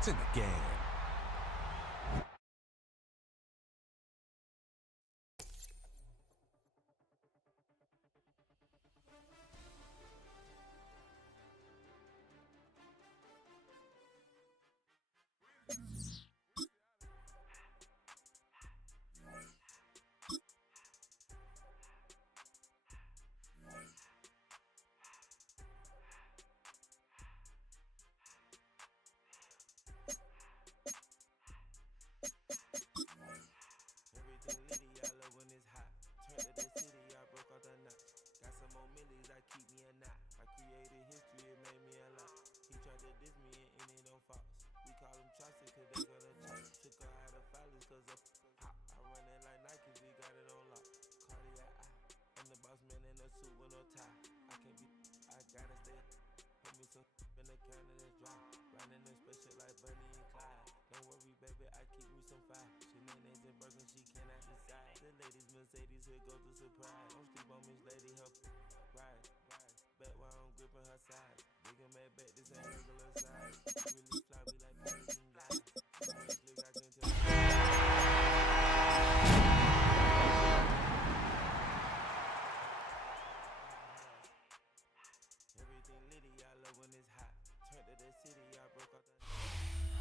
It's in the game.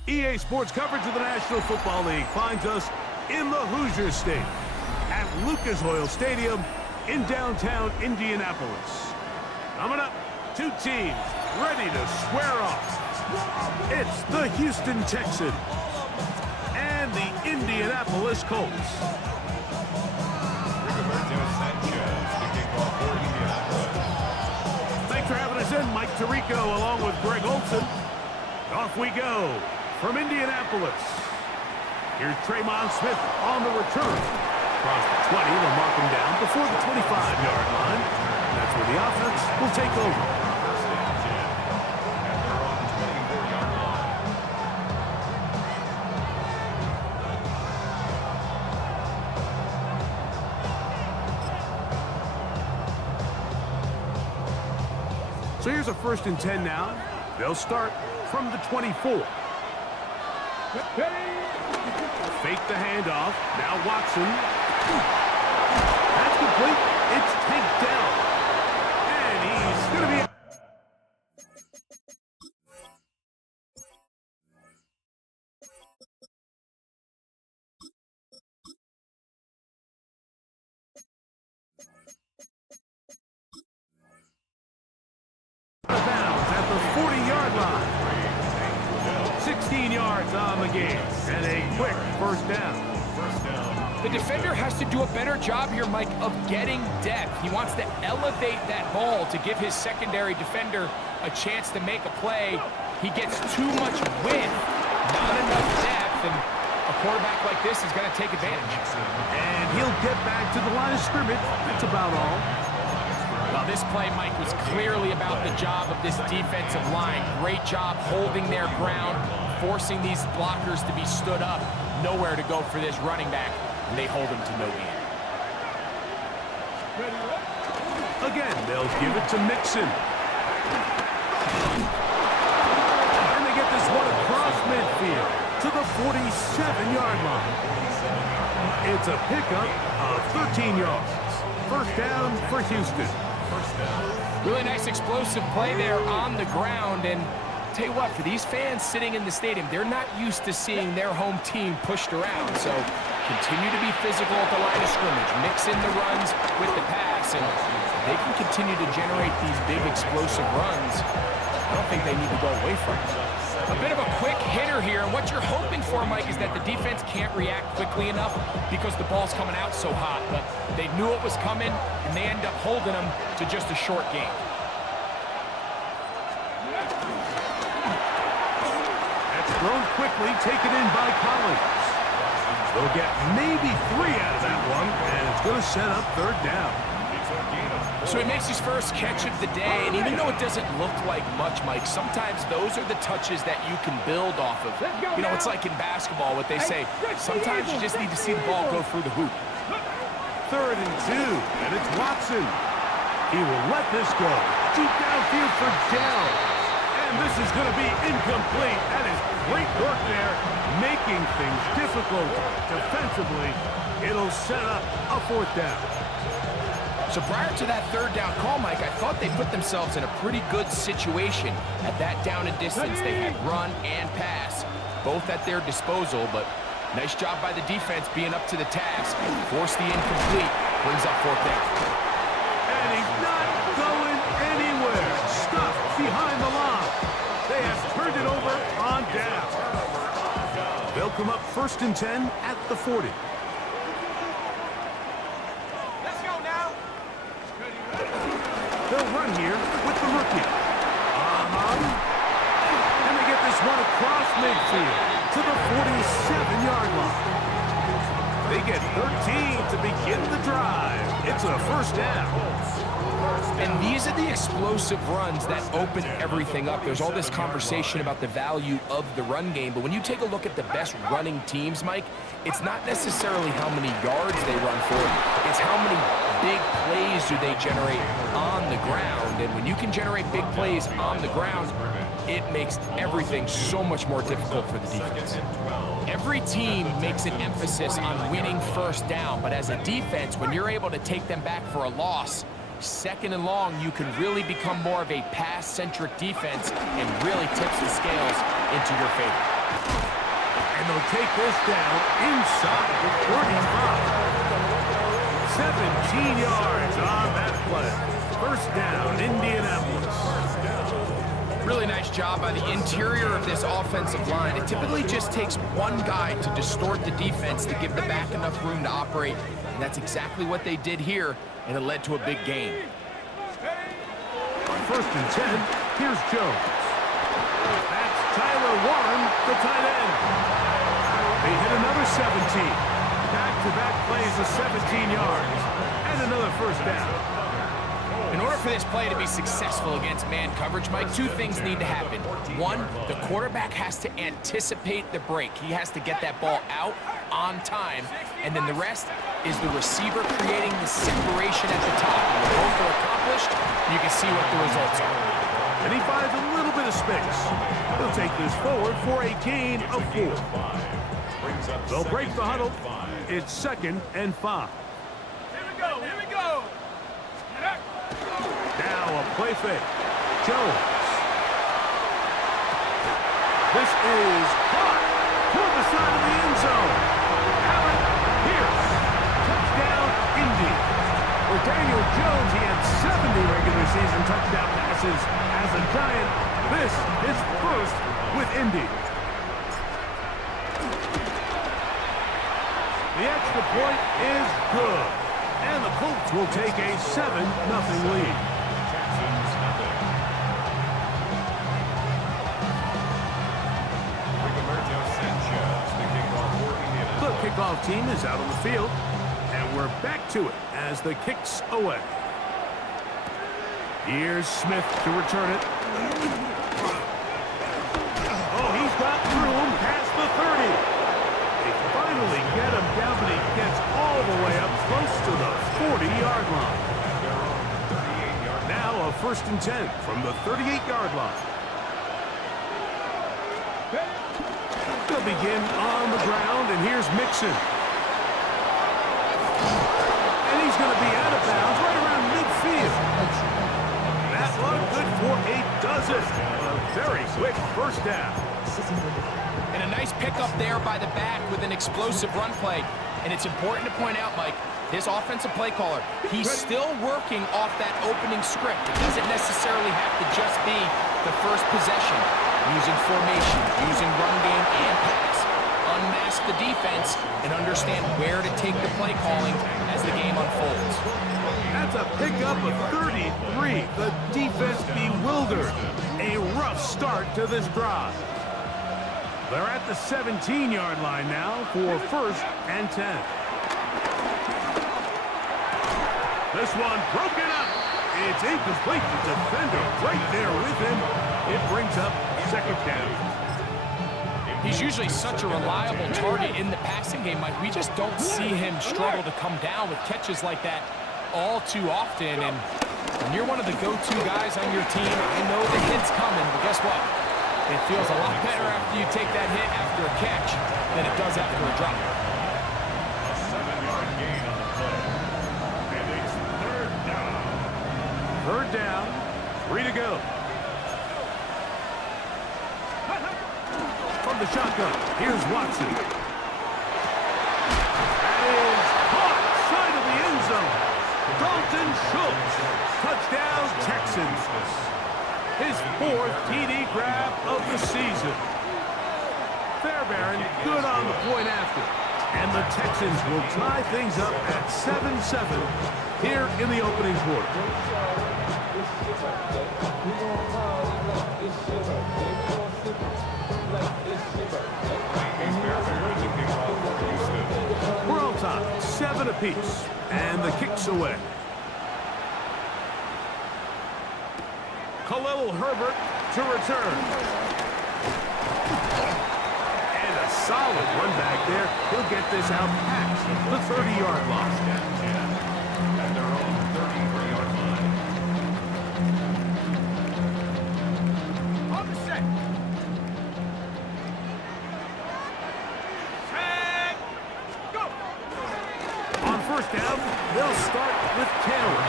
EA Sports coverage of the National Football League finds us in the Hoosier State at Lucas Oil Stadium in downtown Indianapolis. Coming up, two teams ready to square off. It's the Houston Texans and the Indianapolis Colts. Thanks for having us in, Mike Tirico, along with Greg Olson. Off we go from Indianapolis. Here's Tremon Smith on the return. Across the 20, they'll mark him down before the 25-yard line. That's where the offense will take over. So here's a 1st and 10 now. They'll start from the 24. Fake the handoff. Now Watson. That's complete. It's taken down. And he's going to be... out of bounds at the 40-yard line. 16 yards on the game, and a quick first down. The defender has to do a better job here, Mike, of getting depth. He wants to elevate that ball to give his secondary defender a chance to make a play. He gets too much width, not enough depth, and a quarterback like this is going to take advantage. And he'll get back to the line of scrimmage. That's about all. Well, this play, Mike, was clearly about the job of this defensive line. Great job holding their ground, forcing these blockers to be stood up. Nowhere to go for this running back, and they hold him to no gain. Again, they'll give it to Mixon. And they get this one across midfield to the 47-yard line. It's a pickup of 13 yards. First down for Houston. Really nice explosive play there on the ground, and tell you what, for these fans sitting in the stadium, they're not used to seeing their home team pushed around, so continue to be physical at the line of scrimmage, mix in the runs with the pass, and they can continue to generate these big explosive runs. I don't think they need to go away from it. A bit of a quick hitter here, and what you're hoping for, Mike, is that the defense can't react quickly enough because the ball's coming out so hot, but they knew it was coming, and they end up holding them to just a short game. That's thrown quickly, taken in by Collins. They'll get maybe 3 out of that one, and it's going to set up third down. So he makes his first catch of the day, and even though it doesn't look like much, Mike, sometimes those are the touches that you can build off of. You know, it's like in basketball, what they say, sometimes you just need to see the ball go through the hoop. 3rd and 2, and it's Watson. He will let this go. Deep downfield for Dell. And And this is going to be incomplete. That is great work there, making things difficult defensively. It'll set up a 4th down. So prior to that 3rd down call, Mike, I thought they put themselves in a pretty good situation. At that down and distance, they had run and pass, both at their disposal, but nice job by the defense being up to the task. Force the incomplete, brings up 4th down. And he's not going anywhere. Stuffed behind the line. They have turned it over on down. They'll come up 1st and 10 at the 40. They'll run here with the rookie. And they get this one across midfield to the 47-yard line. They get 13 to begin the drive. It's a 1st down. And these are the explosive runs that open everything up. There's all this conversation about the value of the run game, but when you take a look at the best running teams, Mike, it's not necessarily how many yards they run for. It's how many big plays do they generate on the ground. And when you can generate big plays on the ground, it makes everything so much more difficult for the defense. Every team makes an emphasis on winning 1st down, but as a defense, when you're able to take them back for a loss, 2nd and long, you can really become more of a pass-centric defense and really tips the scales into your favor. And they'll take this down inside the 45. 17 yards on that play. 1st down, Indianapolis. Really nice job by the interior of this offensive line. It typically just takes one guy to distort the defense to give the back enough room to operate, and that's exactly what they did here, and it led to a big gain. On 1st and 10, here's Jones. That's Tyler Warren, the tight end. They hit another 17. Back-to-back plays of 17 yards, and another 1st down. In order for this play to be successful against man coverage, Mike, 2 things need to happen. 1, the quarterback has to anticipate the break. He has to get that ball out on time. And then the rest is the receiver creating the separation at the top. When both are accomplished, you can see what the results are. And he finds a little bit of space. He'll take this forward for a gain of 4. They'll break the huddle. It's 2nd and 5. Here we go. Now a play fake. Jones. This is caught toward the side of the end zone. Allen Pierce. Touchdown, Indy. For Daniel Jones, he had 70 regular season touchdown passes as a Giant. This is 1st with Indy. The extra point is good. And the Colts will take a 7-0 lead. The kickoff team is out on the field, and we're back to it as the kick's away. Here's Smith to return it. Oh, he's got room past the 30. They finally get him down, but he gets all the way up close to the 40-yard line. Now a 1st and 10 from the 38-yard line. They'll begin on the ground, and here's Mixon. And he's going to be out of bounds right around midfield. That one good for a dozen. A very quick 1st down. And a nice pickup there by the back with an explosive run play. And it's important to point out, Mike, this offensive play caller, he's still working off that opening script. It doesn't necessarily have to just be the first possession. Using formation, using run game and pass. Unmask the defense and understand where to take the play calling as the game unfolds. That's a pickup of 33. The defense bewildered. A rough start to this drive. They're at the 17-yard line now for 1st and 10. This one broken up. It's incomplete. The defender right there with him. It brings up 2nd down. He's usually such a reliable target in the passing game, Mike. We just don't see him struggle to come down with catches like that all too often. And When you're one of the go-to guys on your team, I know the hit's coming, but guess what? It feels a lot better after you take that hit after a catch than it does after a drop. A 7-yard gain on the play. And it's third down. Third down, 3 to go. From the shotgun, here's Watson. That is caught side of the end zone. Dalton Schultz, touchdown Texans. His 4th TD grab of the season. Fairbairn good on the point after. And the Texans will tie things up at 7-7 here in the opening quarter. We're on top, 7 apiece, and the kick's away. Khalil Herbert to return. And a solid run back there. He'll get this out past the 30-yard line. At their own 33-yard line. On the set. Set. Go. On first down, they'll start with Taylor.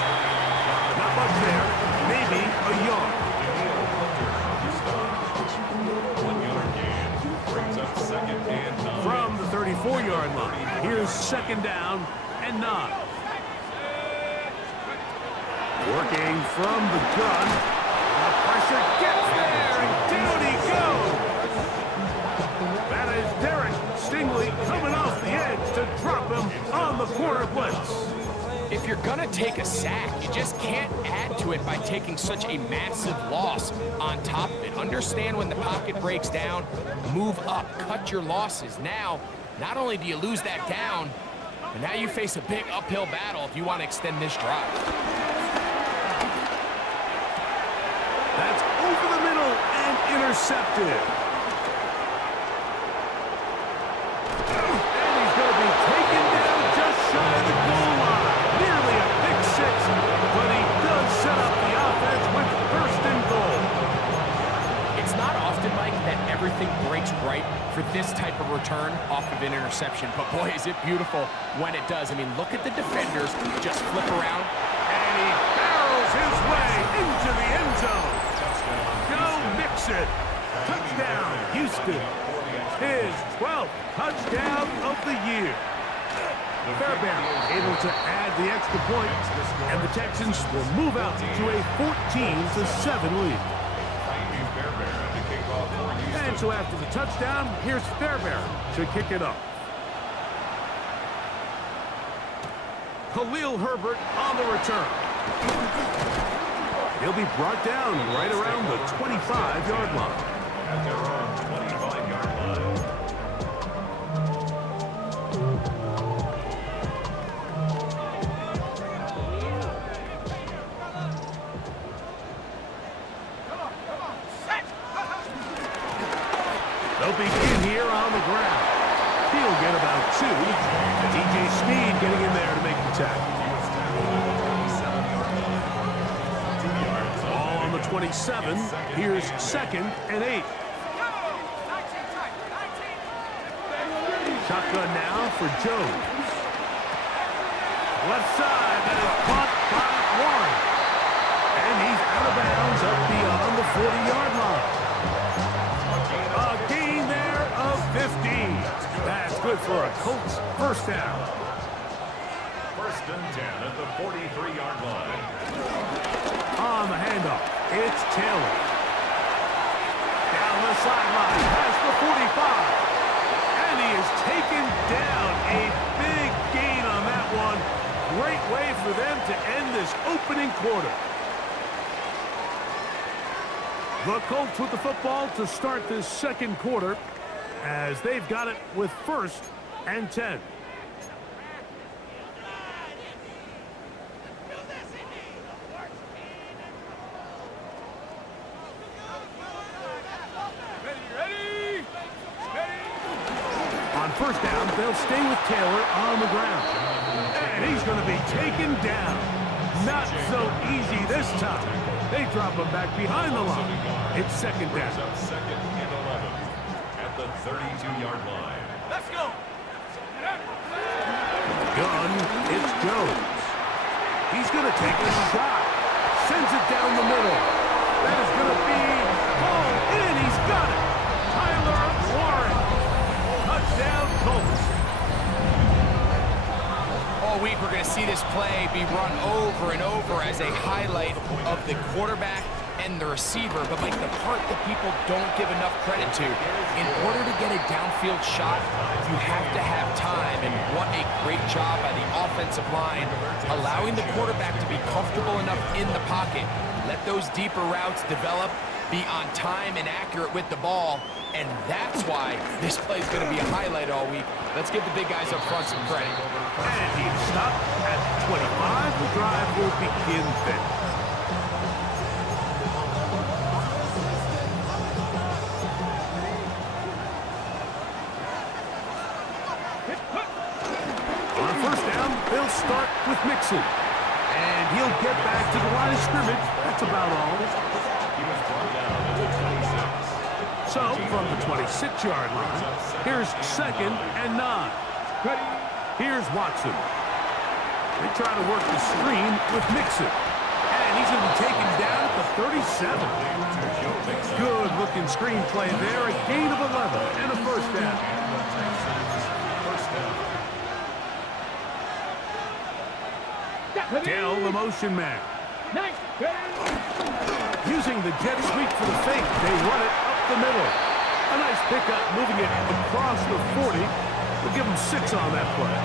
Not much there. Maybe a yard. 1-yard gain brings up 2nd and 9. From the 34-yard line, here's 2nd down and 9. Working from the gun. The pressure gets there, and down he goes. That is Derek Stingley coming off the edge to drop him on the corner blitz. If you're going to take a sack, you just can't add to it by taking such a massive loss on top of it. Understand when the pocket breaks down, move up, cut your losses. Now, not only do you lose that down, but now you face a big uphill battle if you want to extend this drive. That's over the middle and intercepted. And he's going to be taken down just shy of the goal line. Nearly a pick 6, but he does set up the offense with 1st and goal. It's not often, Mike, that everything breaks right for this type of return off of an interception. But boy, is it beautiful when it does. I mean, look at the defenders just flip around. And he barrels his way into the end zone. Go Mixon. Touchdown, Houston. His 12th touchdown of the year. Fairbairn able to add the extra point, and the Texans will move out to a 14-7 lead. And so after the touchdown, here's Fairbairn to kick it up. Khalil Herbert on the return. He'll be brought down right around the 25-yard line. At their own 25-yard line. They'll begin here on the ground. He'll get about 2. DJ Speed getting in there to make the tackle. Ball on the 27. Here's 2nd and 8. Shotgun now for Jones. Left side, that is caught by Warren. And he's out of bounds up beyond the 40-yard line. A gain there of 15. That's good for a Colts 1st down. 1st and 10 at the 43-yard line. On the handoff, it's Taylor. Down the sideline, past the 45. And he is taken down. A big gain on that one. Great way for them to end this opening quarter. The Colts with the football to start this 2nd quarter as they've got it with 1st and 10. On 1st down, they'll stay with Taylor on the ground. And he's going to be taken down. Not so easy this time. They drop him back behind the line. It's second down. Second and 11 at the 32-yard line. Let's go. Gun, it's Jones. He's going to take a shot. Sends it down the middle. That is going to be hauled in. He's got it. Tyler Warren. Touchdown, Colts. All week we're going to see this play be run over and over as a highlight of the quarterback and the receiver. But like the part that people don't give enough credit to, in order to get a downfield shot, you have to have time. And what a great job by the offensive line, allowing the quarterback to be comfortable enough in the pocket, let those deeper routes develop, be on time and accurate with the ball. And that's why this play is going to be a highlight all week. Let's give the big guys up front some credit. And he's stopped at 25. The drive will begin then. On first down, they'll start with Mixon. And he'll get back to the line of scrimmage. That's about all. He was brought down at the 26. So, from the 26-yard line, here's second and 9. Here's Watson. They try to work the screen with Mixon. And he's going to be taken down at the 37. Good-looking screen play there. A gain of 11 and a first down. Dell, the motion man. Using the jet sweep for the fake, they run it up the middle. A nice pickup, moving it across the 40. We'll give them 6 on that play.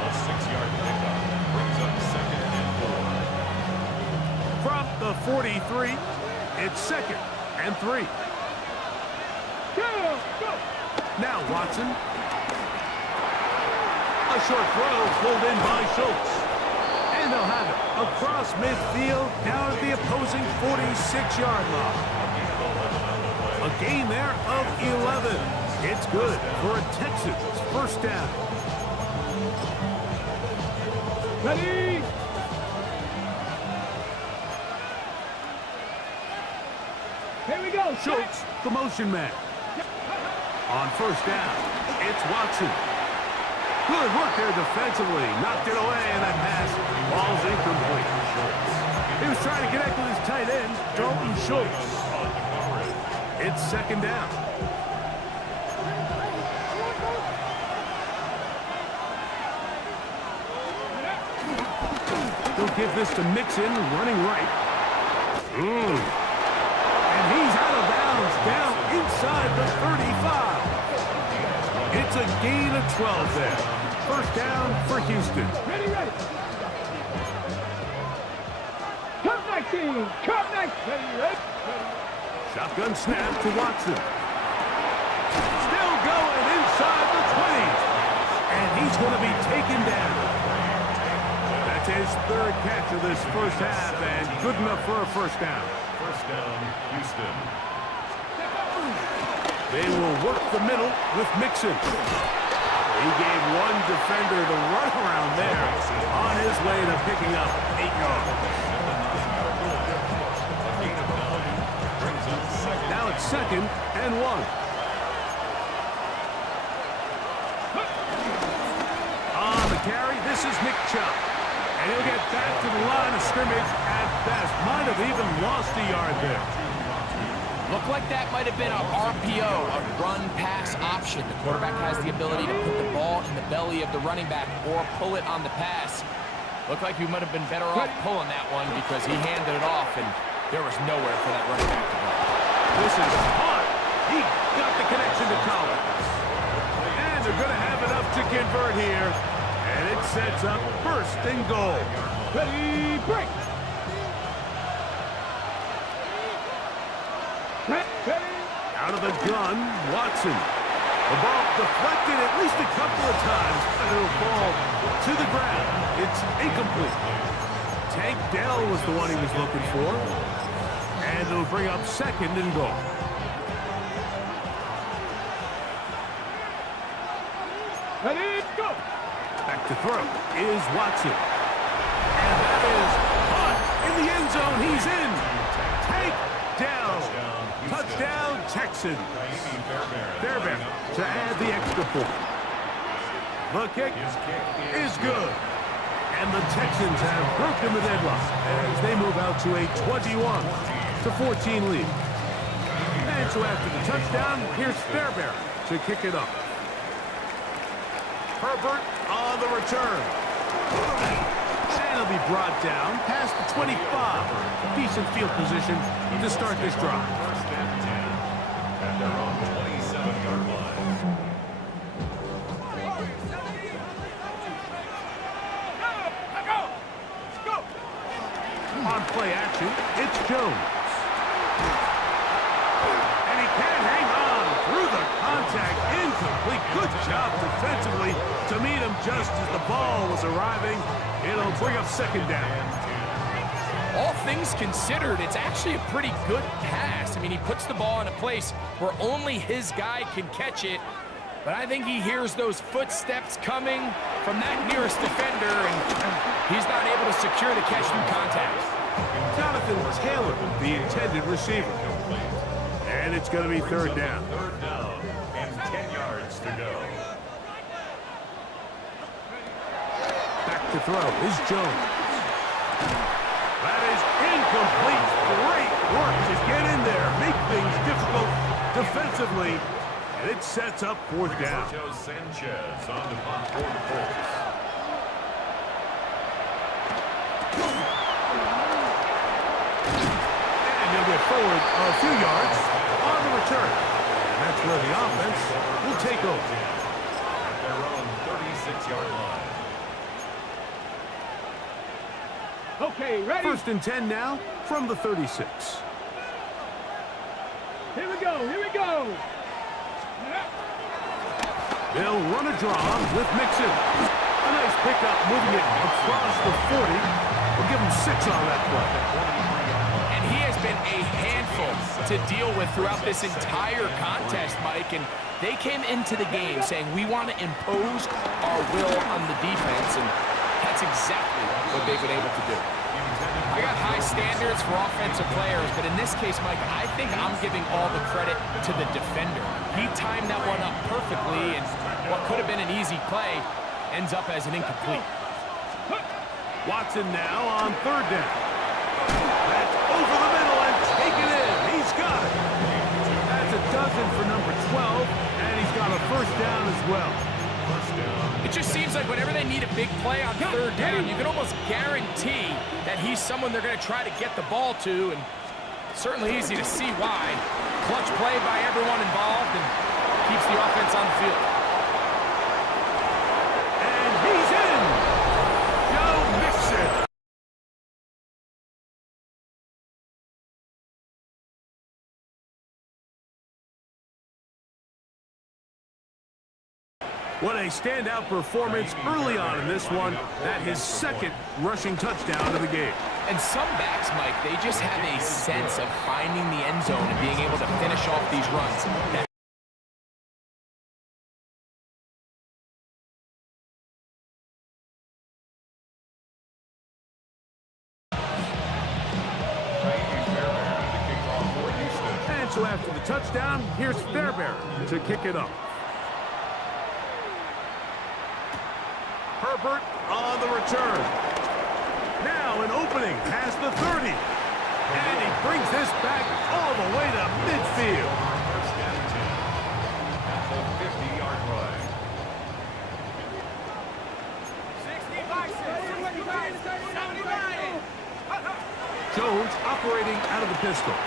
A 6-yard pickup brings up second and 4. From the 43, it's second and 3. Now Watson. A short throw pulled in by Schultz. And they'll have it across midfield down at the opposing 46-yard line. A gain there of 11. It's good for a Texans first down. Ready? Here we go. Schultz, the motion man. On first down, it's Watson. Good work there defensively. Knocked it away, and that pass falls incomplete. He was trying to connect with his tight end, Dalton Schultz. It's second down. They'll give this to Mixon, running right. And he's out of bounds, down inside the 35. It's a gain of 12 there. First down for Houston. Ready. Cut 19. Cut 19. Ready. Shotgun snap to Watson. Still going inside the 20. And he's going to be taken down. That's his third catch of this first half, and good enough for a first down. First down, Houston. They will work the middle with Mixon. He gave one defender the runaround there on his way to picking up 8 yards. Now it's second and 1. On the carry, this is Nick Chubb. And he'll get back to the line of scrimmage at best. Might have even lost a yard there. Looked like that might have been a RPO, a run-pass option. The quarterback has the ability to put the ball in the belly of the running back or pull it on the pass. Looked like we might have been better off pulling that one because he handed it off, and there was nowhere for that running back to go. This is hard. He got the connection to Collins. And they're going to have enough to convert here. And it sets up first and goal. Ready. Break. Out of the gun, Watson. The ball deflected at least a couple of times, and it'll fall to the ground. It's incomplete. Tank Dell was the one he was looking for. And it'll bring up second and goal. Ready, go. Back to throw is Watson. end zone. He's in. Takedown. Touchdown, Texans. Fairbairn to add the extra point. The kick is good. And the Texans have broken the deadlock as they move out to a 21-14 lead. And so after the touchdown, here's Fairbairn to kick it up. Herbert on the return. And he'll be brought down past the 25. Decent field position to start this drive. First and 10 at their own 27-yard line. On play action, it's Jones. And he can't hang on through the contact. Incomplete. Good job defensively to meet him just as the ball was arriving. It'll bring up second down. All things considered, it's actually a pretty good pass. I mean, he puts the ball in a place where only his guy can catch it. But I think he hears those footsteps coming from that nearest defender, and he's not able to secure the catch through contact. Jonathan Taylor, the intended receiver. And it's going to be third down. Third down and 10 yards to go. Back to throw is Jones. That is incomplete. Great work to get in there, make things difficult defensively, and it sets up fourth down. Sanchez on the punt for the Colts. And he'll get forward a few yards on the return. And that's where the offense will take over. At their own 36-yard line. Okay, ready? First and 10 now from the 36. Here we go, here we go. They'll run a draw with Mixon. A nice pickup, moving it across the 40. We'll give him 6 on that play. And he has been a handful to deal with throughout this entire contest, Mike. And they came into the game saying, we want to impose our will on the defense. And that's exactly what they've been able to do. I got high standards for offensive players, but in this case, Mike, I think I'm giving all the credit to the defender. He timed that one up perfectly, and what could have been an easy play ends up as an incomplete. Watson now on third down. That's over the middle and taken in. He's got it. That's a dozen for number 12, and he's got a first down as well. First down. It just seems like whenever they need a big play on third down, you can almost guarantee that he's someone they're going to try to get the ball to, and certainly easy to see why. Clutch play by everyone involved and keeps the offense on the field. And he's in. Joe Mixon. What a standout performance early on in this one. That his second rushing touchdown of the game. And some backs, Mike, they just have a sense of finding the end zone and being able to finish off these runs. And so after the touchdown, here's Fairbairn to kick it up. Herbert on the return. Now an opening past the 30. And he brings this back all the way to midfield. First and 10 at the 50-yard line. 65, 75, Jones operating out of the pistol.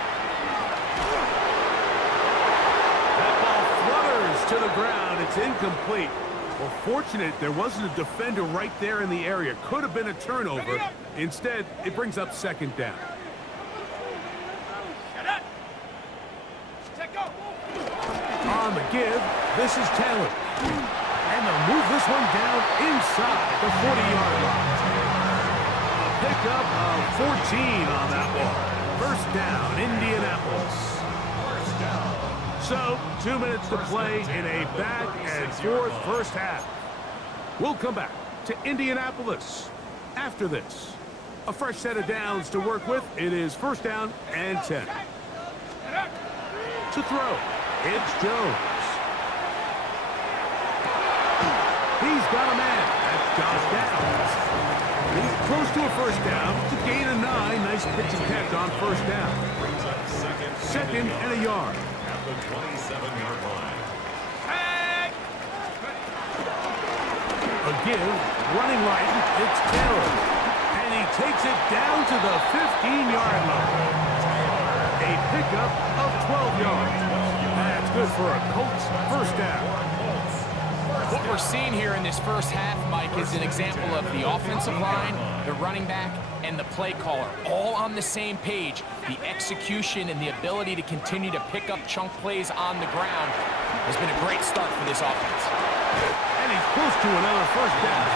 That ball flutters to the ground. It's incomplete. Well, fortunate there wasn't a defender right there in the area. Could have been a turnover. Instead, it brings up second down. On the give, this is Taylor. And they'll move this one down inside the 40-yard line. A pickup of 14 on that one. First down, Indianapolis. So, 2 minutes to play in a back-and-forth first half. We'll come back to Indianapolis after this. A fresh set of downs to work with. It is first down and 10. To throw, it's Jones. He's got a man. That's Josh Downs. He's close to a first down. To gain a 9. Nice pitch and catch on first down. Second and a yard. At the 27-yard line. A give, running right, it's Taylor. And he takes it down to the 15-yard line. A pickup of 12 yards. That's good for a Colts first down. What we're seeing here in this first half, Mike, is an example of the offensive line, the running back, and the play caller all on the same page. The execution and the ability to continue to pick up chunk plays on the ground has been a great start for this offense. And he's close to another first down.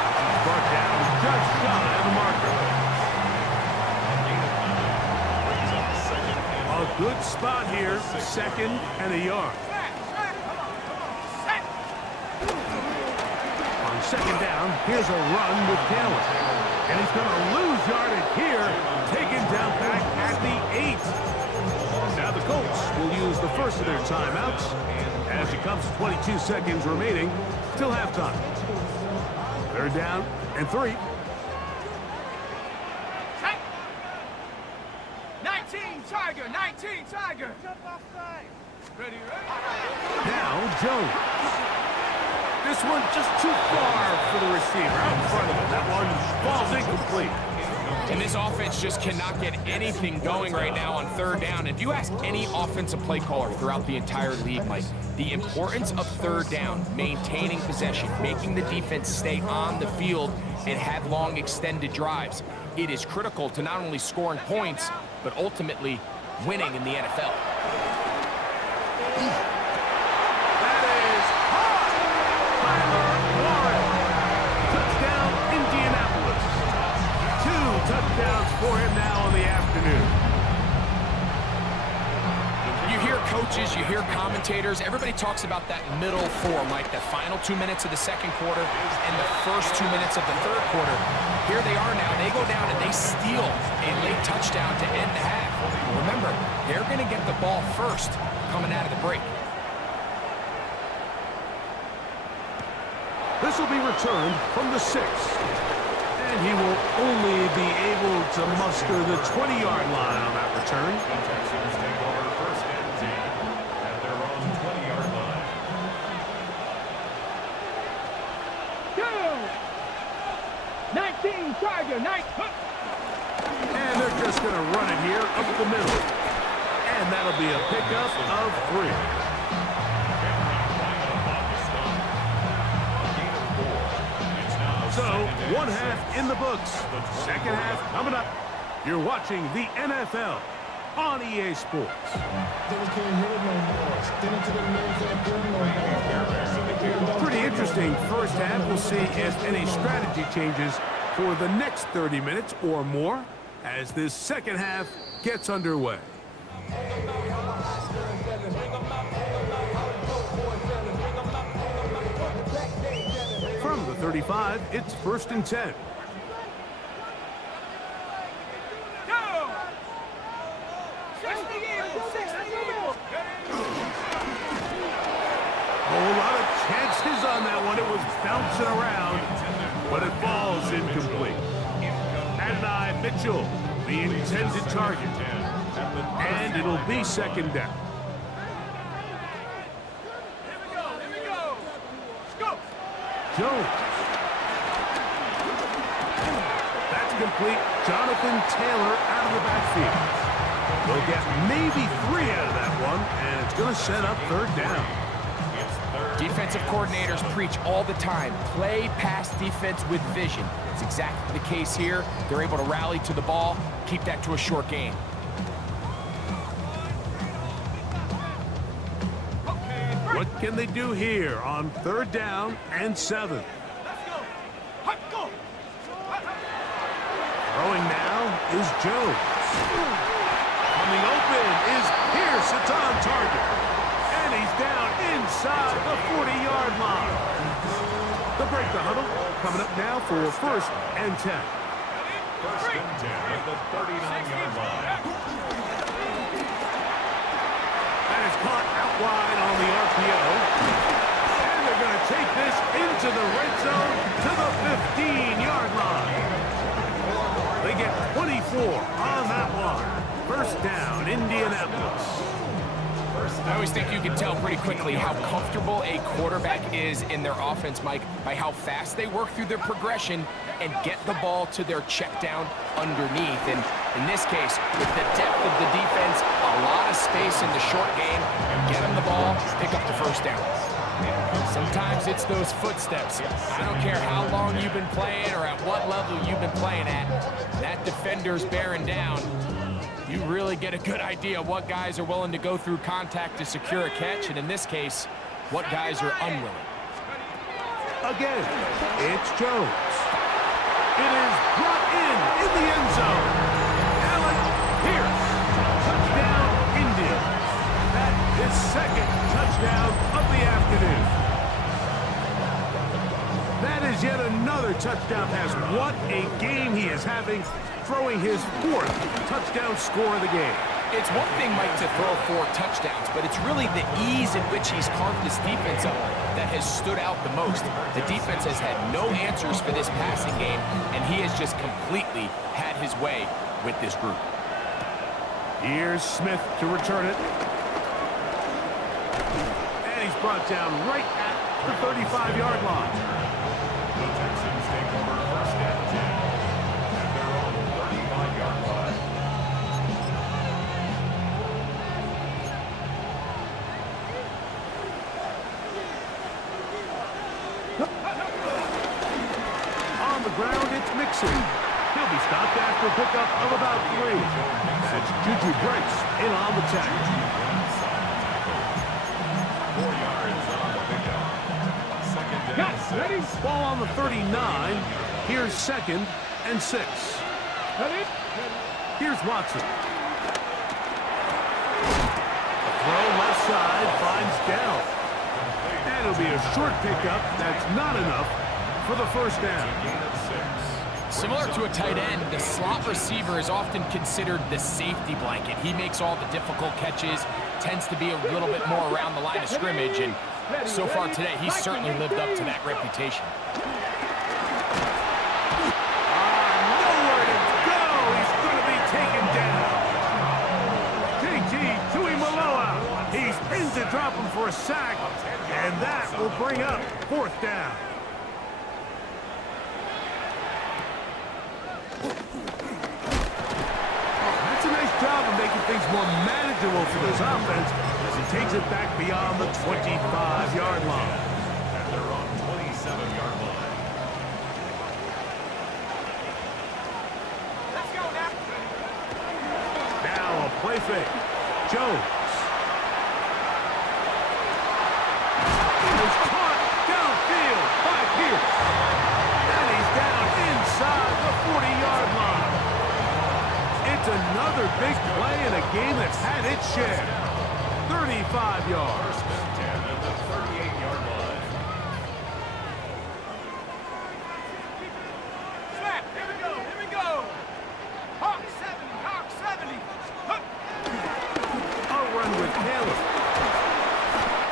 Brought down just shy of the marker. A good spot here, second and a yard. On second down, here's a run with Taylor. And he's going to lose yardage here, taken down back at the 8. Now the Colts will use the first of their timeouts as it comes to 22 seconds remaining till halftime. Third down and 3. 19 Tiger, 19 Tiger. Ready, ready. Now Jones. This one just too far for the receiver out in front of him. That one falls incomplete. And this offense just cannot get anything going right now on third down. If you ask any offensive play caller throughout the entire league, Mike, the importance of third down, maintaining possession, making the defense stay on the field and have long extended drives, it is critical to not only scoring points, but ultimately winning in the NFL. Touchdowns for him now in the afternoon. You hear coaches, you hear commentators, everybody talks about that middle four, Mike, the final 2 minutes of the second quarter and the first 2 minutes of the third quarter. Here they are now. They go down and they steal a late touchdown to end the half. Remember, they're going to get the ball first coming out of the break. This will be returned from the 6. And he will only be able to muster the 20-yard line on that return. The Texans take over first and 10 at their own 20-yard line. Go! 19 Tiger, 19. And they're just going to run it here up the middle. And that'll be a pickup of 3. So, one half in the books. Second half coming up. You're watching the NFL on EA Sports. Pretty interesting first half. We'll see if any strategy changes for the next 30 minutes or more as this second half gets underway. From the 35, it's first and 10. Go! 60 years, 60 years. A whole lot of chances on that one. It was bouncing around, but it falls incomplete. Madden Mitchell, the intended target. And it'll be second down. Jones. That's complete. Jonathan Taylor out of the backfield. They'll get maybe 3 out of that one, and it's going to set up third down. Defensive coordinators preach all the time, play pass defense with vision. It's exactly the case here. They're able to rally to the ball, keep that to a short game. What can they do here on third down and 7? Throwing now is Jones. Coming open is Pierce. It's on target. And he's down inside the 40-yard line. They'll break the huddle. Coming up now for first and 10. First and 10 at the 39-yard line. That is caught out wide on the RPO. And they're going to take this into the red zone to the 15-yard line. They get 24 on that one. First down, Indianapolis. I always think you can tell pretty quickly how comfortable a quarterback is in their offense, Mike, by how fast they work through their progression and get the ball to their check down underneath. And in this case, with the depth of the defense, a lot of space in the short game, get them the ball, pick up the first down. Sometimes it's those footsteps. I don't care how long you've been playing or at what level you've been playing at. That defender's bearing down. You really get a good idea of what guys are willing to go through contact to secure a catch, and in this case, what guys are unwilling. Again, it's Jones. It is brought in the end zone. Alec Pierce, touchdown, India. That is second touchdown of the afternoon. That is yet another touchdown pass. What a game he is having, throwing his fourth touchdown score of the game. It's one thing, Mike, to throw 4 touchdowns, but it's really the ease in which he's carved this defense up that has stood out the most. The defense has had no answers for this passing game, and he has just completely had his way with this group. Here's Smith to return it. And he's brought down right at the 35-yard line. The Texans take over first and 10 at their own 35-yard line. On the ground, it's Mixon. He'll be stopped after a pickup of about 3. That's Juju Brents in on the tackle. 4 yards on the pickup. Second and 6. Ready? Ball on the 39. Here's second and 6. Ready? Here's Watson. A throw left side finds Dell. And it'll be a short pickup. That's not enough for the first down. Gain of 6. Similar to a tight end, the slot receiver is often considered the safety blanket. He makes all the difficult catches, tends to be a little bit more around the line of scrimmage, and so far today, he's certainly lived up to that reputation. Nowhere to go. He's going to be taken down. JT Tuimoloau. He's in to drop him for a sack, and that will bring up fourth down. That's a nice job of making things more manageable for this offense as he takes it back beyond the 25-yard line. At their own 27-yard line. Let's go now. Now a play fake. Jones. It was caught downfield by Pierce. And he's down inside the 40-yard line. It's another big play in a game that's had its share. 35 yards. First and 10 at the 38-yard line. Snap. Here we go. Here we go. Hawk 70. Hawk 70. Hook. A run with Taylor.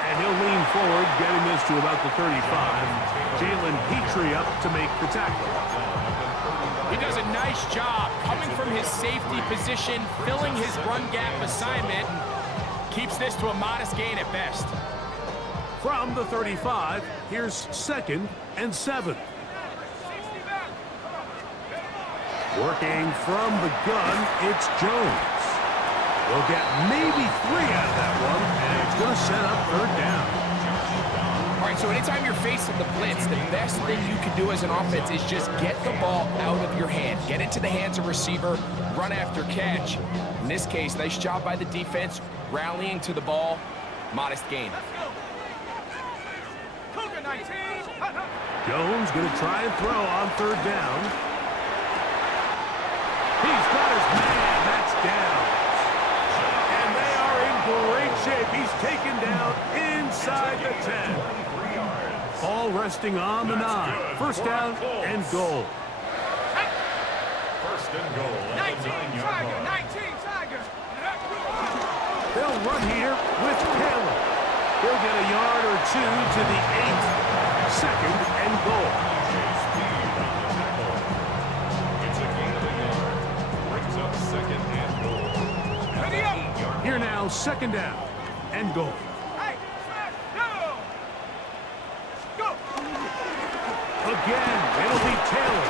And he'll lean forward, getting this to about the 35. Jalen Petrie up to make the tackle. He does a nice job coming from his safety position, filling his run gap assignment, and keeps this to a modest gain at best. From the 35, here's second and 7. 60 back. Working from the gun, it's Jones. We'll get maybe 3 out of that one, and it's going to set up third down. All right, so anytime you're facing the blitz, the best thing you can do as an offense is just get the ball out of your hand. Get into the hands of receiver, run after catch. In this case, nice job by the defense, rallying to the ball, modest gain. Cougar 19. Jones going to try and throw on third down. He's got his man. That's down. And they are in great shape. He's taken down inside the 10. Ball resting on the 9. First down and goal. and goal at the 19 9-yard Tiger, line. 19 Tiger. They'll run here with Taylor. He'll get a yard or two to the 8. Second and goal. Speed on the tackle. It's a gain of a yard. Brings up second and goal. At the 8-yard Here now, second down and goal. Hey, smash, no. Go. Again, it'll be Taylor.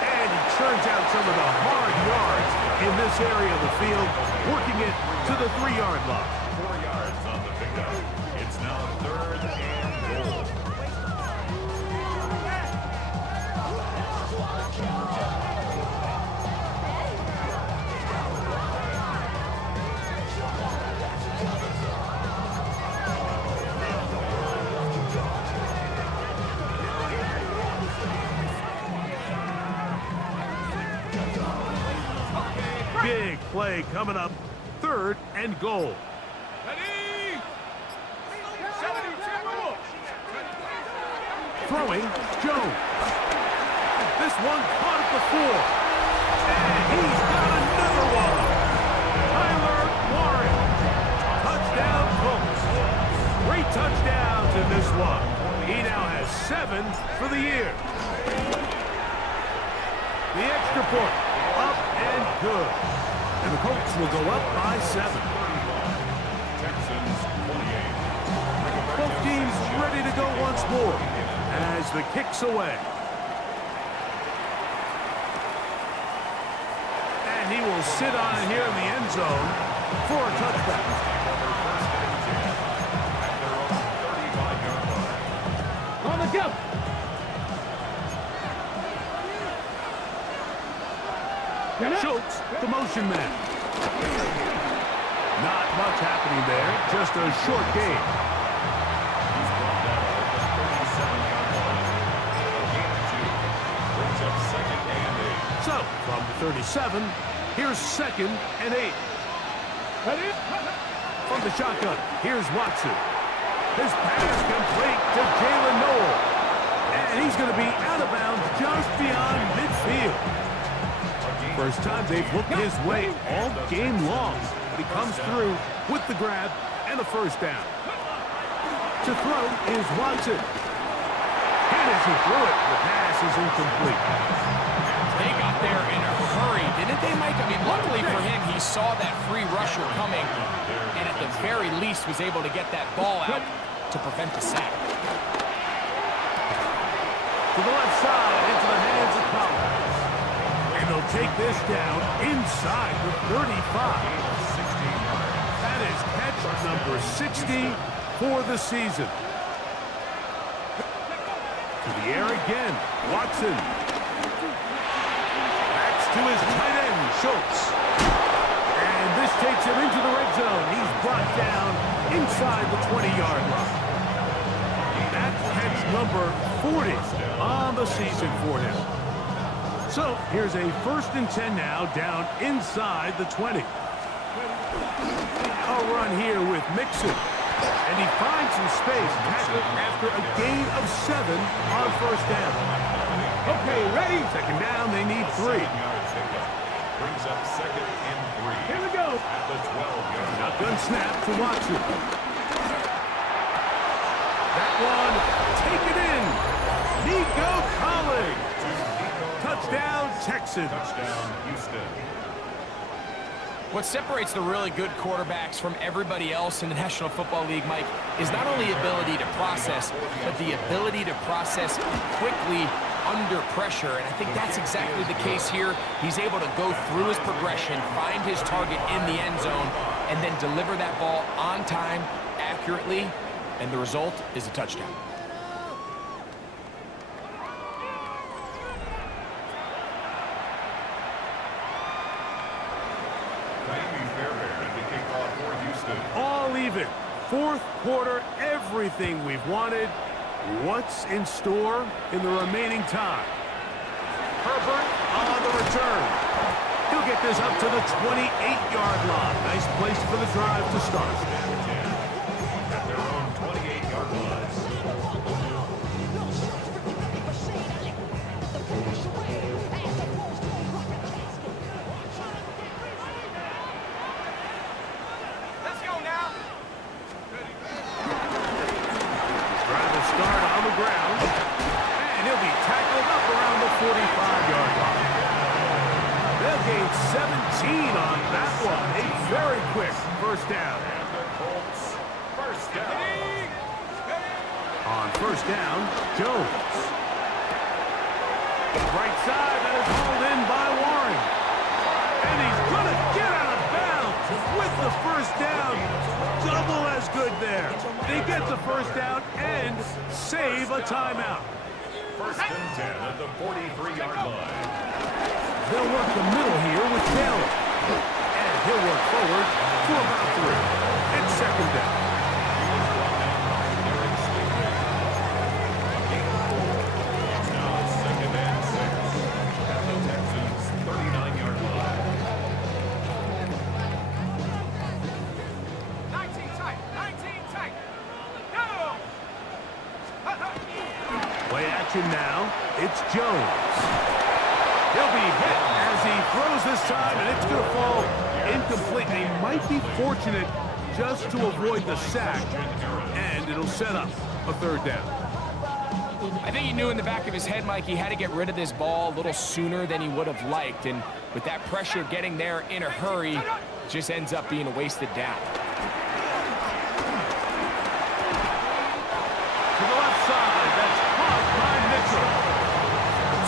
And he turns out some of the hard yards in this area of the field, working it to the 3-yard line. 4 yards on the pickup. It's now third and goal. Big play coming up. Third and goal. Ready. 72. Throwing, Jones. This one caught at the 4. And he's got another one. Tyler Warren. Touchdown, Colts. Great touchdown to this one. He now has 7 for the year. The extra point. Up and good. And the Colts will go up by 7. Texans 28. Both teams ready to go once more as the kick's away. And he will sit on it here in the end zone for a touchback. On the go. Schultz, the motion man. Not much happening there, just a short game. He's brought down at the 37-yard line. A gain of 2. Brings up second and 8. So, from the 37, here's second and 8. Ready. From the shotgun, here's Watson. His pass complete to Jalen Noel. And he's going to be out of bounds just beyond midfield. First time they've looked his way all game long. But he comes through with the grab and the first down. To throw is Watson. And as he threw it, the pass is incomplete. They got there in a hurry, didn't they, Mike? I mean, luckily for him, he saw that free rusher coming and at the very least was able to get that ball out to prevent a sack. To the left side, into the hands of Collins. And they'll take this down inside the 35. That is catch number 60 for the season. To the air again, Watson. Backs to his tight end, Schultz. And this takes him into the red zone. He's brought down inside the 20-yard line. That's catch number 40 on the season for him. So here's a 1st and 10 now, down inside the 20. A run here with Mixon. And he finds some space after a gain of 7 on first down. Okay, ready? Second down, they need 3. Brings up second and 3. Here we go. At the 12-yard line. Shotgun snap to Watson. That one, take it in. Nico Collins. Touchdown, Texans. Touchdown, Houston. What separates the really good quarterbacks from everybody else in the National Football League, Mike, is not only ability to process, but the ability to process quickly under pressure. And I think that's exactly the case here. He's able to go through his progression, find his target in the end zone, and then deliver that ball on time, accurately, and the result is a touchdown. All even. 4th quarter, everything we've wanted. What's in store in the remaining time? Herbert on the return. He'll get this up to the 28-yard line. Nice place for the drive to start. At their own 28-yard line. the ground. And he'll be tackled up around the 45-yard line. They'll gain 17 on that one. A very quick first down. And the Colts, first down. On first down, Jones. Right side, that is hauled in by Warren. And he's going to get out of bounds with the first down. Double as good there. They get the first down and save a timeout. First and 10 at the 43-yard line. They'll work the middle here with Taylor. And he'll work forward for about 3. It's second down. Now second and 6 at the Texans' 39-yard line. 19 tight. 19 tight. Go! Play action now. It's Jones. He'll be hit as he throws this time, and it's going to fall incomplete. They might be fortunate just to avoid the sack, and it'll set up a third down. I think he knew in the back of his head, Mike, he had to get rid of this ball a little sooner than he would have liked. And with that pressure getting there in a hurry, it just ends up being a wasted down. To the left side, that's caught by Mitchell.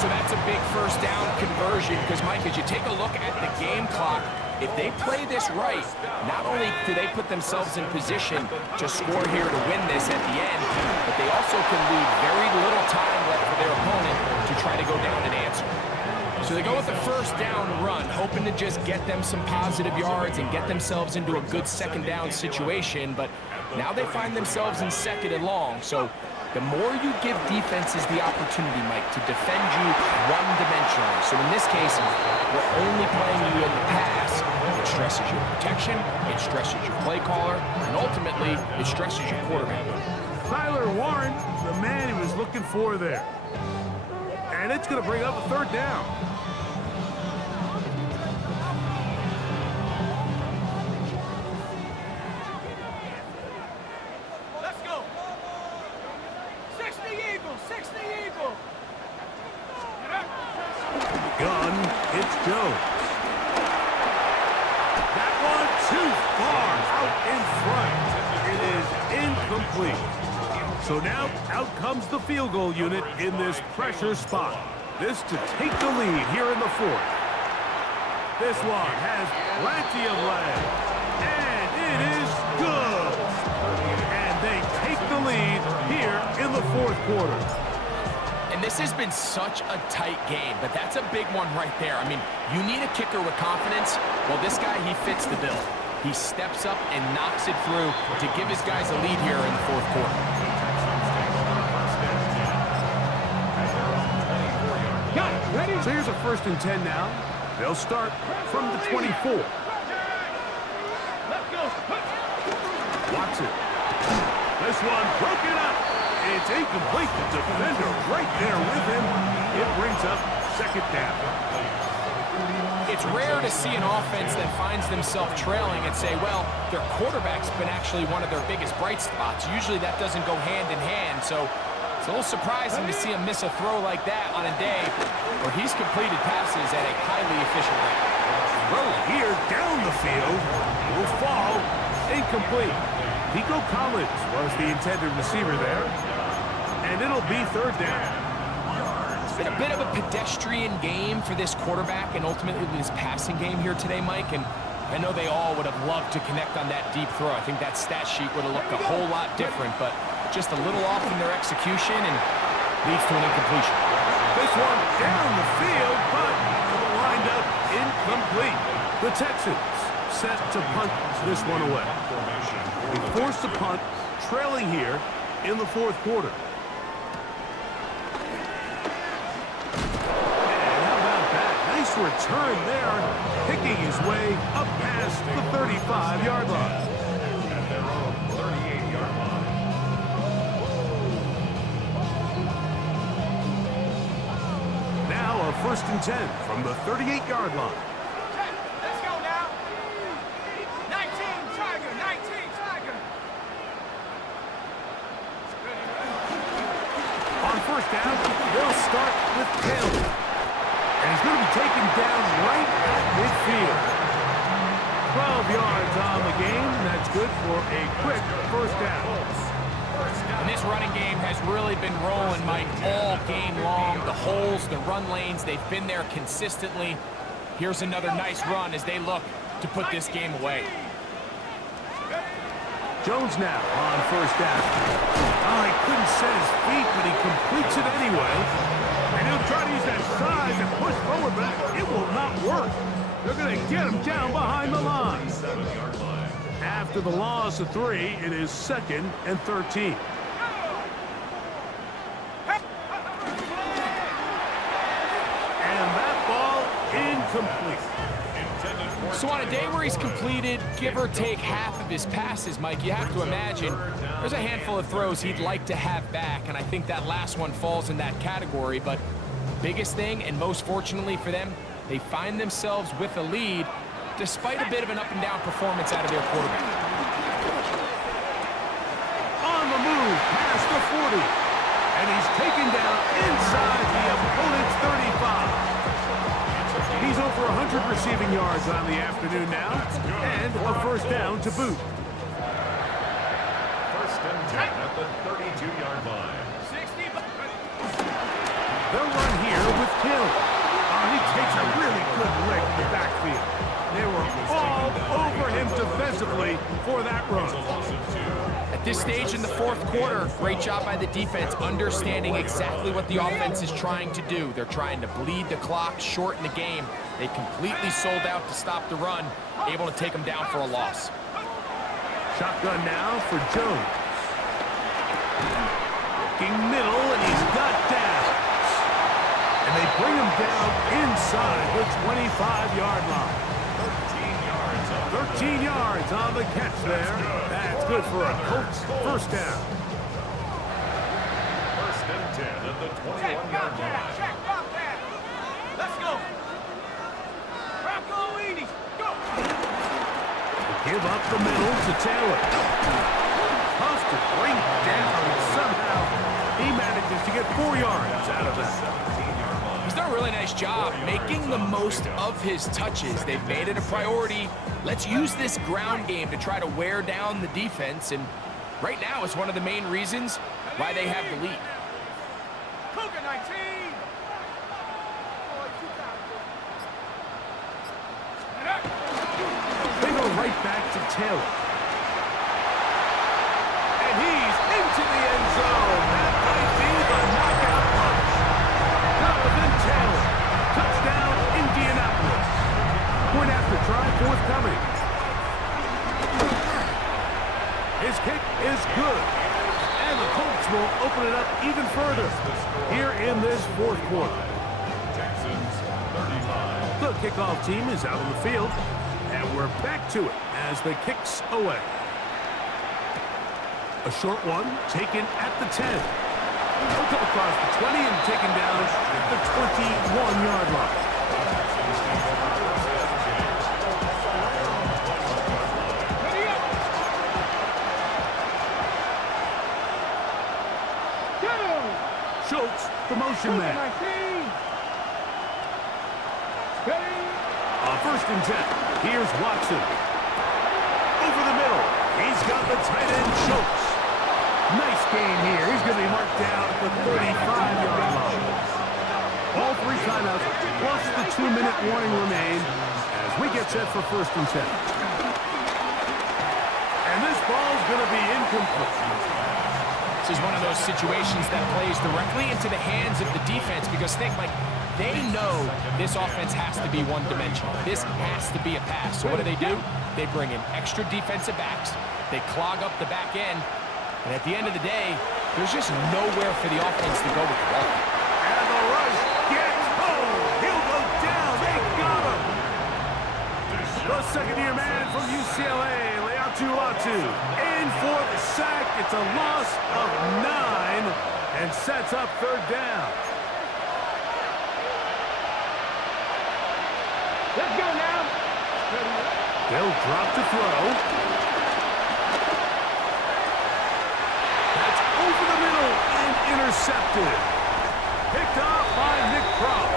So that's a big first down conversion because, Mike, as you take a look at the game clock, if they play this right, not only do they put themselves in position to score here to win this at the end, but they also can leave very little time left for their opponent to try to go down and answer. So they go with the first down run, hoping to just get them some positive yards and get themselves into a good second down situation, but now they find themselves in second and long. So the more you give defenses the opportunity, Mike, to defend you one-dimensionally. So in this case, we're only playing you in the pass. It stresses your protection, it stresses your play caller, and ultimately, it stresses your quarterback. Tyler Warren, the man he was looking for there. And it's going to bring up a third down. Let's go. 60 Eagle. 60 Eagle. Gun, it's Jones. That one too far out in front. It is incomplete. So now out comes the field goal unit in this pressure spot. This to take the lead here in the fourth. This one has plenty of leg. And it is good. And they take the lead here in the fourth quarter. And this has been such a tight game, but that's a big one right there. I mean, you need a kicker with confidence. Well, this guy, he fits the bill. He steps up and knocks it through to give his guys a lead here in the fourth quarter. So here's a first and 10 now. They'll start from the 24. Watson. This one broken up. It's incomplete. The defender right there with him. It brings up second down. It's rare to see an offense that finds themselves trailing and say, well, their quarterback's been actually one of their biggest bright spots. Usually that doesn't go hand in hand, so it's a little surprising to see him miss a throw like that on a day where he's completed passes at a highly efficient rate. Throw here down the field. Will fall. Incomplete. Nico Collins was the intended receiver there. And it'll be third down. It's been a bit of a pedestrian game for this quarterback and ultimately this passing game here today, Mike. And I know they all would have loved to connect on that deep throw. I think that stat sheet would have looked a whole lot different, but just a little off in their execution and leads to an incompletion. This one down the field, but lined up incomplete. The Texans set to punt this one away. They forced a punt, trailing here in the fourth quarter. And how about that? Nice return there, picking his way up past the 35-yard line. At their own 38-yard line. Now a first and 10 from the 38-yard line. Let's go now. 19 Tiger. 19 Tiger. first down, they'll start with Taylor. And he's going to be taken down right at midfield. 12 yards on the game. That's good for a quick first down. And this running game has really been rolling, Mike, all game long. The holes, the run lanes, they've been there consistently. Here's another nice run as they look to put this game away. Jones now on first down. Oh, he couldn't set his feet, but he completes it anyway. And he'll try to use that size and push forward, but it will not work. They're going to get him down behind the line. After the loss of 3, it is 2nd and 13. And that ball incomplete. So on a day where he's completed, give or take half of his passes, Mike, you have to imagine there's a handful of throws he'd like to have back, and I think that last one falls in that category. But biggest thing, and most fortunately for them, they find themselves with a lead despite a bit of an up-and-down performance out of their quarterback. On the move past the 40, and he's taken down inside the opponent's 35. He's over 100 receiving yards on the afternoon now, and a first down to boot. First and 10 at the 32-yard line. 60. They'll run here with Hill. He takes a really good lick in the backfield. They were all over him defensively for that run. At this stage in the fourth quarter, great job by the defense understanding exactly what the offense is trying to do. They're trying to bleed the clock, shorten the game. They completely sold out to stop the run, able to take them down for a loss. Shotgun now for Jones. Looking middle, and he's got down. And they bring him down inside the 25-yard line. 13 yards on the catch there. That's good for a Colts first down. First and 10 at the 21-yard line. Check, drop that. Let's go. Rocco Eady, go. Give up the middle to Taylor. Tough to bring down, and somehow he manages to get 4 yards out of that. He's done a really nice job making the most of his touches. They've made it a priority. Let's use this ground game to try to wear down the defense, and right now it's one of the main reasons why they have the lead. Cougar 19. They go right back to Taylor. And he's into the end zone. That might be the knockout punch. Jonathan Taylor. Touchdown, Indianapolis. Point after try forthcoming. His kick is good. And the Colts will open it up even further here in this fourth quarter. Texans 35. The kickoff team is out on the field, and we're back to it as the kick's away. A short one taken at the 10. He'll come across the 20 and taken down at the 21-yard line. Schultz, the motion man. First and 10. Here's Watson. Over the middle. He's got the tight end, Schultz. Nice game here. He's going to be marked down at the 35-yard line. All 3 timeouts plus the 2-minute warning remain as we get set for first and 10. And this ball's going to be incomplete. This is one of those situations that plays directly into the hands of the defense because think, like, they know this offense has to be one-dimensional. This has to be a pass. So what do? They bring in extra defensive backs. They clog up the back end. And at the end of the day, there's just nowhere for the offense to go with the ball. And the rush gets home. He'll go down. They got him. The second-year man from UCLA, Latu, in for the sack. It's a loss of 9 and sets up third down. Let's go now. They'll drop to throw. That's over the middle and intercepted. Picked off by Nick Cross.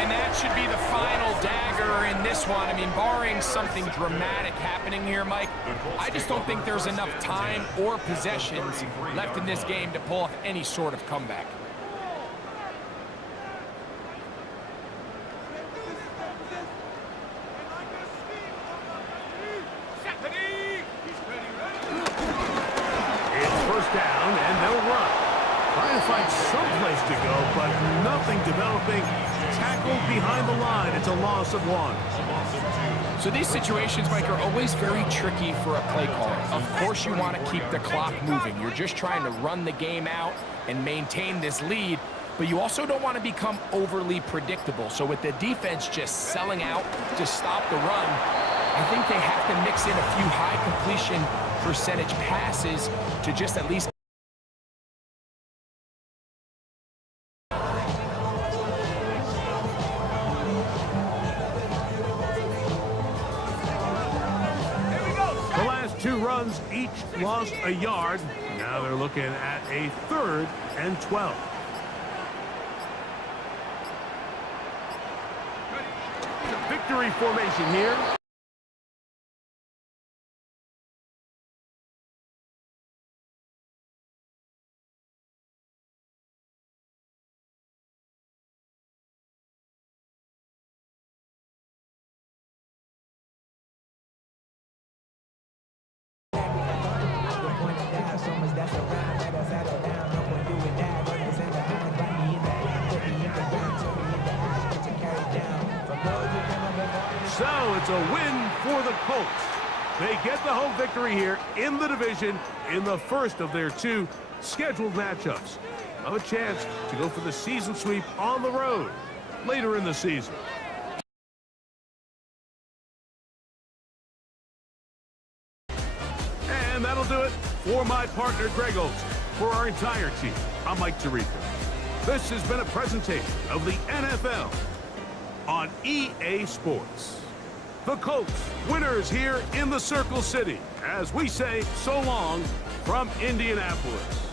And that should be the final dagger in this one. I mean, barring something dramatic happening here, Mike, I just don't think there's enough time or possessions left in this game to pull off any sort of comeback. It's first down, and they'll run. Trying to find some place to go, but nothing developing. Tackled behind the line. It's a loss of 1. So these situations, Mike, are always very tricky for a play caller. Of course you want to keep the clock moving. You're just trying to run the game out and maintain this lead, but you also don't want to become overly predictable. So with the defense just selling out to stop the run, I think they have to mix in a few high completion percentage passes to just at least each lost a yard. Now they're looking at a 3rd and 12. Victory formation here. So it's a win for the Colts. They get the home victory here in the division in the first of their 2 scheduled matchups. Have a chance to go for the season sweep on the road later in the season. And that'll do it for my partner, Greg Olson. For our entire team, I'm Mike Tirico. This has been a presentation of the NFL on EA Sports. The Colts, winners here in the Circle City, as we say so long from Indianapolis.